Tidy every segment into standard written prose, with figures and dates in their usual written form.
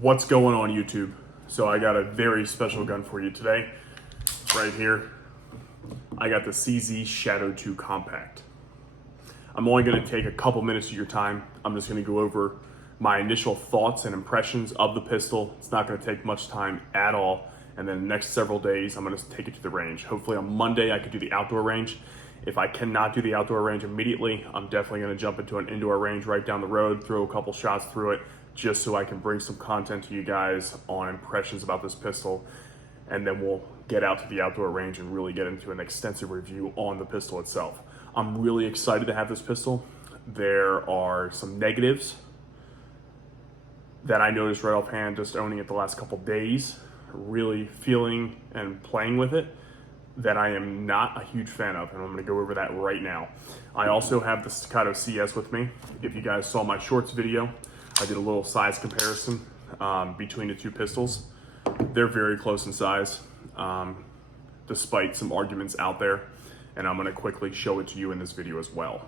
What's going on, YouTube? So I got a very special gun for you today. It's right here. I got the CZ Shadow 2 Compact. I'm only going to take a couple minutes of your time. I'm just going to go over my initial thoughts and impressions of the pistol. It's not going to take much time at all. And then the next several days, I'm going to take it to the range. Hopefully on Monday, I could do the outdoor range. If I cannot do the outdoor range immediately, I'm definitely going to jump into an indoor range right down the road, throw a couple shots through it, just so I can bring some content to you guys on impressions about this pistol. And then we'll get out to the outdoor range and really get into an extensive review on the pistol itself. I'm really excited to have this pistol. There are some negatives that I noticed right offhand just owning it the last couple days, really feeling and playing with it, that I am not a huge fan of, and I'm gonna go over that right now. I also have the Staccato CS with me. If you guys saw my shorts video, I did a little size comparison between the two pistols. They're very close in size, despite some arguments out there, and I'm gonna quickly show it to you in this video as well.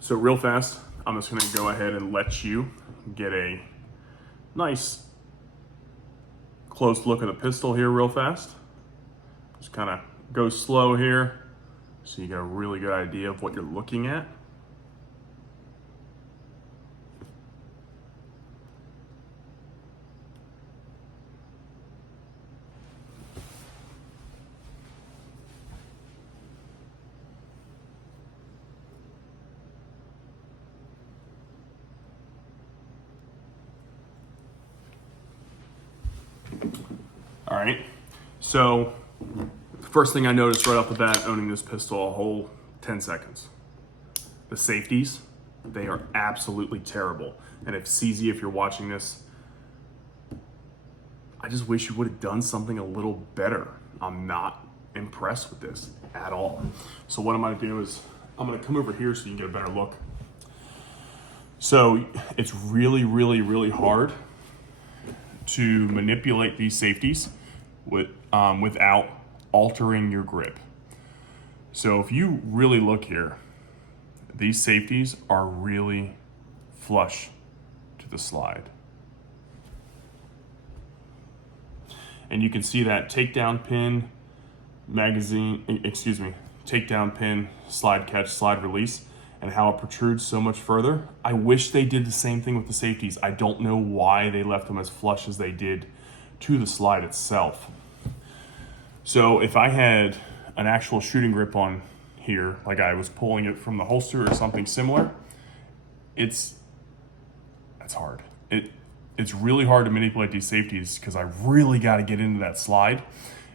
So real fast, I'm just gonna go ahead and let you get a nice close look at the pistol here real fast. Just kind of go slow here so you get a really good idea of what you're looking at. All right, so first thing I noticed right off the bat owning this pistol a whole 10 seconds. The safeties, they are absolutely terrible. And if CZ, if you're watching this, I just wish you would have done something a little better. I'm not impressed with this at all. So what I'm gonna do is I'm gonna come over here so you can get a better look. So it's really, really, really hard to manipulate these safeties without altering your grip. So if you really look here, these safeties are really flush to the slide. And you can see that takedown pin, takedown pin, slide catch, slide release, and how it protrudes so much further. I wish they did the same thing with the safeties. I don't know why they left them as flush as they did to the slide itself. So if I had an actual shooting grip on here, like I was pulling it from the holster or something similar, that's hard. It's really hard to manipulate these safeties because I really got to get into that slide.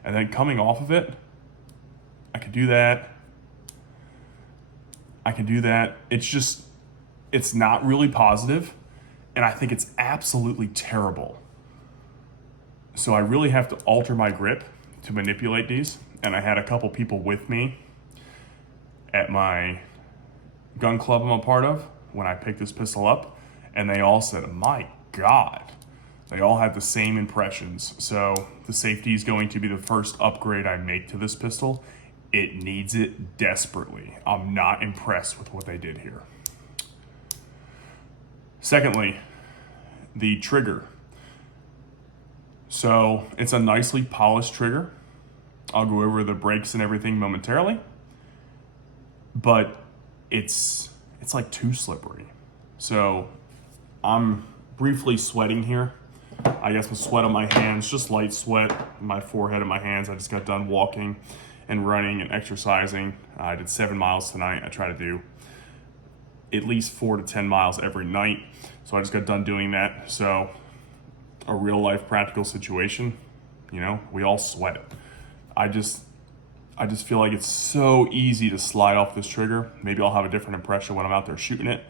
And then coming off of it, I could do that. It's not really positive, and I think it's absolutely terrible. So I really have to alter my grip to manipulate these, and I had a couple people with me at my gun club I'm a part of when I picked this pistol up, and they all said, my God. They all had the same impressions. So the safety is going to be the first upgrade I make to this pistol. It needs it desperately. I'm not impressed with what they did here. Secondly, the trigger. So it's a nicely polished trigger. I'll go over the brakes and everything momentarily, but it's like too slippery. So I'm briefly sweating here. I guess with sweat on my hands, just light sweat, my forehead and my hands. I just got done walking and running and exercising. I did 7 miles tonight. I try to do at least 4 to 10 miles every night. So I just got done doing that. So a real life practical situation, you know, we all sweat it. I just feel like it's so easy to slide off this trigger. Maybe I'll have a different impression when I'm out there shooting it.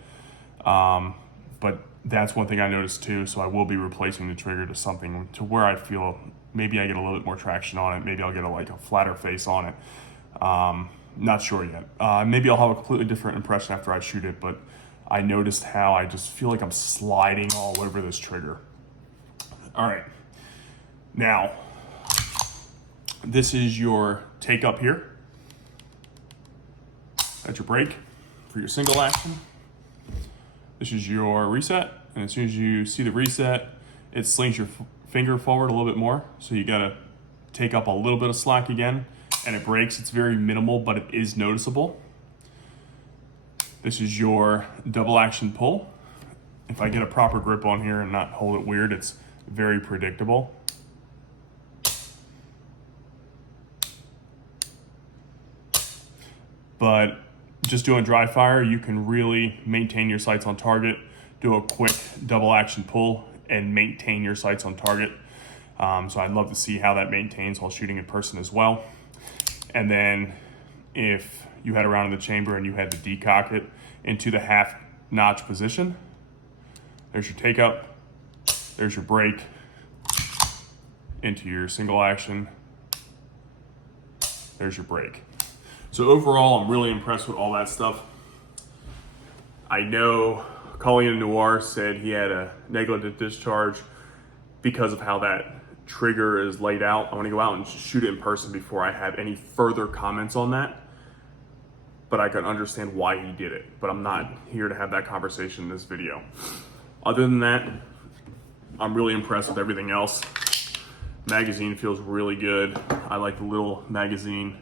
But that's one thing I noticed too. So I will be replacing the trigger to something to where I feel maybe I get a little bit more traction on it. Maybe I'll get a flatter face on it. Not sure yet. Maybe I'll have a completely different impression after I shoot it, but I noticed how I just feel like I'm sliding all over this trigger. All right, now, this is your take up here. That's your brake for your single action. This is your reset. and as soon as you see the reset, it slings your finger forward a little bit more. So you gotta take up a little bit of slack again, and it breaks. It's very minimal, but it is noticeable. This is your double action pull. If I get a proper grip on here and not hold it weird, it's very predictable. But just doing dry fire, you can really maintain your sights on target, do a quick double action pull, and maintain your sights on target. So I'd love to see how that maintains while shooting in person as well. And then if you had a round in the chamber and you had to decock it into the half notch position, there's your take up, there's your break, into your single action, there's your break. So overall, I'm really impressed with all that stuff. I know Colleen Noir said he had a negligent discharge because of how that trigger is laid out. I want to go out and shoot it in person before I have any further comments on that. But I can understand why he did it. But I'm not here to have that conversation in this video. Other than that, I'm really impressed with everything else. Magazine feels really good. I like the little magazine,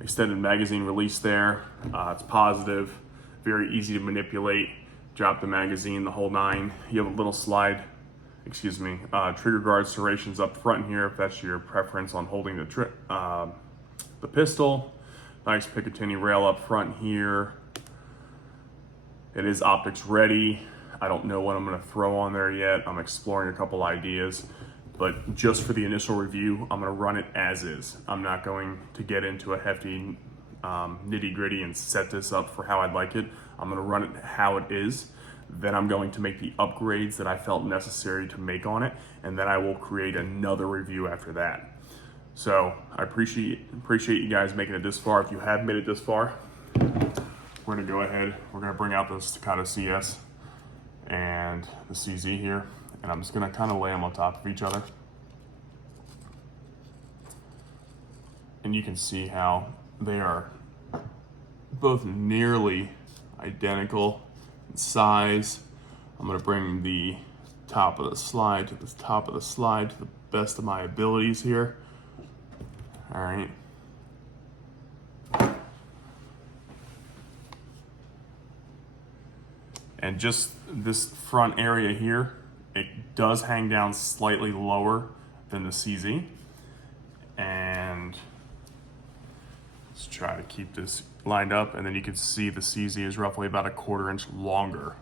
extended magazine release there. It's positive, very easy to manipulate. Drop the magazine, the whole nine. You have a little slide, trigger guard serrations up front here if that's your preference on holding the pistol. Nice Picatinny rail up front here. It is optics ready. I don't know what I'm gonna throw on there yet. I'm exploring a couple ideas, but just for the initial review, I'm gonna run it as is. I'm not going to get into a hefty nitty gritty and set this up for how I'd like it. I'm gonna run it how it is. Then I'm going to make the upgrades that I felt necessary to make on it, and then I will create another review after that. So I appreciate you guys making it this far. If you have made it this far, we're gonna go ahead. We're gonna bring out the Staccato CS and the CZ here, and I'm just gonna kind of lay them on top of each other. And you can see how they are both nearly identical in size. I'm gonna bring the top of the slide to the top of the slide to the best of my abilities here. All right. And just this front area here, it does hang down slightly lower than the CZ. And let's try to keep this lined up, and then you can see the CZ is roughly about a 1/4 inch longer.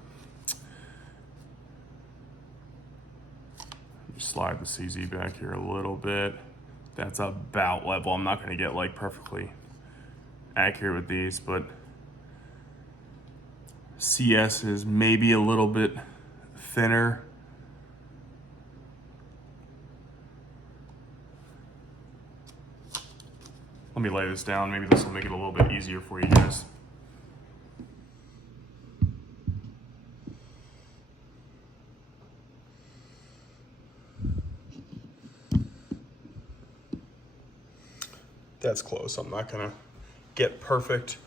Slide the CZ back here a little bit. That's about level. I'm not gonna get like perfectly accurate with these, but CS is maybe a little bit thinner. Let me lay this down. Maybe this will make it a little bit easier for you guys. That's close. I'm not gonna get perfect.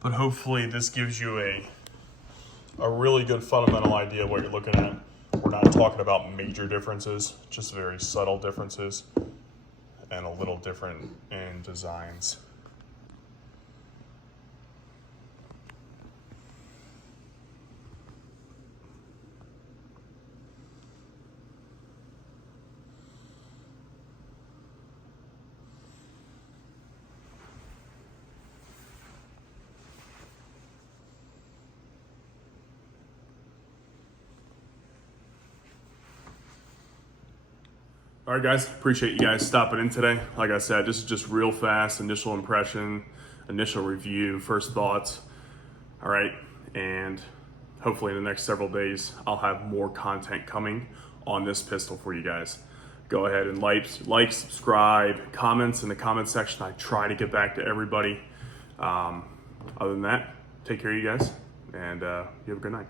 But hopefully this gives you a really good fundamental idea of what you're looking at. We're not talking about major differences, just very subtle differences and a little different in designs. All right, guys, appreciate you guys stopping in today. Like I said, this is just real fast, initial impression, initial review, first thoughts. All right, and hopefully in the next several days, I'll have more content coming on this pistol for you guys. go ahead and subscribe, comments in the comment section. I try to get back to everybody. Other than that, take care of you guys, and you have a good night.